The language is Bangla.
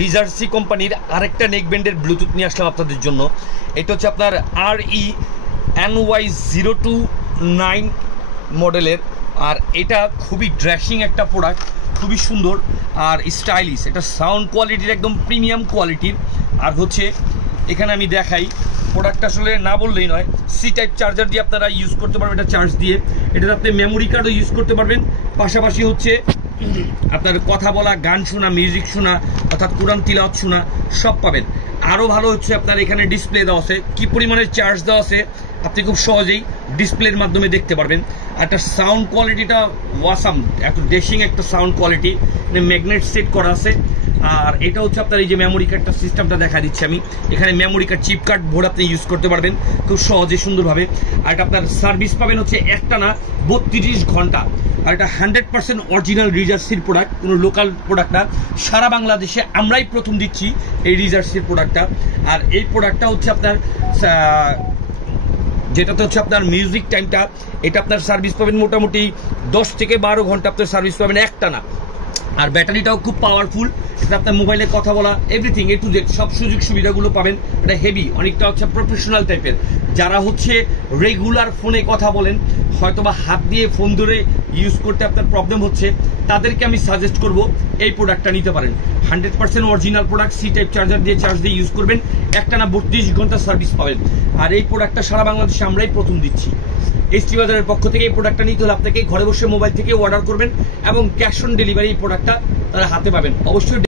রিজার্সি কোম্পানির আরেকটা নেক ব্যান্ডের ব্লুটুথ নিয়ে আসলাম আপনাদের জন্য। এটা হচ্ছে আপনার RE-NY029 মডেলের, আর এটা খুবই ড্রেসিং একটা প্রোডাক্ট, খুবই সুন্দর আর স্টাইলিশ। এটা সাউন্ড কোয়ালিটির একদম প্রিমিয়াম কোয়ালিটির। আর হচ্ছে এখানে আমি দেখাই, প্রোডাক্টটা আসলে না বললেই নয়। সি টাইপ চার্জার দিয়ে আপনারা ইউজ করতে পারবেন এটা চার্জ দিয়ে। এটাতে আপনি মেমোরি কার্ডও ইউজ করতে পারবেন, পাশাপাশি হচ্ছে আপনার কথা বলা, গান শোনা, মিউজিক শোনা, অর্থাৎ কোরআন তিলাওয়াত শোনা সব পাবেন। আরও ভালো হচ্ছে আপনার এখানে ডিসপ্লে দেওয়া আছে, কী পরিমাণে চার্জ দেওয়া আছে আপনি খুব সহজেই ডিসপ্লের মাধ্যমে দেখতে পারবেন। আর একটা সাউন্ড কোয়ালিটিটা ওয়াসাম, একটু ডেশিং একটা সাউন্ড কোয়ালিটি, ম্যাগনেট সেট করা আছে। আর এটা হচ্ছে আপনার এই যে মেমোরি কার্ডটা সিস্টেমটা দেখা দিচ্ছি আমি, এখানে মেমোরি কার্ড, চিপ কার্ড ভোর আপনি ইউজ করতে পারবেন খুব সহজে সুন্দরভাবে। আর এটা আপনার সার্ভিস পাবেন হচ্ছে একটানা 32 ঘন্টা। আর এটা 100% অরিজিনাল রিজার্সির প্রোডাক্ট, কোনো লোকাল প্রোডাক্ট না। সারা বাংলাদেশে আমরাই প্রথম দিচ্ছি এই রিজার্সির প্রোডাক্টটা। আর এই প্রোডাক্টটা হচ্ছে আপনার যেটাতে হচ্ছে আপনার মিউজিক টাইমটা, এটা আপনার সার্ভিস পাবেন মোটামুটি 10 থেকে 12 ঘন্টা আপনার সার্ভিস পাবেন একটানা। আর ব্যাটারিটাও খুব পাওয়ারফুল, এটা আপনার মোবাইলে কথা বলা, এভরিথিং A to Z সব সুযোগ সুবিধাগুলো পাবেন। এটা হেভি, অনেকটা হচ্ছে প্রফেশনাল টাইপের। যারা হচ্ছে রেগুলার ফোনে কথা বলেন, হয়তোবা হাত দিয়ে ফোন ধরে ইউজ করতে আপনার প্রবলেম হচ্ছে, তাদেরকে আমি সাজেস্ট করব এই প্রোডাক্টটা নিতে পারেন। 100% original product, C type charger দিয়ে চার্জ দিয়ে ইউজ করবেন, একটানা 32 ঘন্টা সার্ভিস পাবেন। আর এই প্রোডাক্টটা সারা বাংলাদেশে আমরাই প্রথম দিচ্ছি। এসটি বাজারের পক্ষ থেকে এই প্রোডাক্টটা নিতে হলে আপনাকে ঘরে বসে মোবাইল থেকে অর্ডার করবেন এবং ক্যাশ অন ডেলিভারি এই প্রোডাক্টটা তারা হাতে পাবেন অবশ্যই।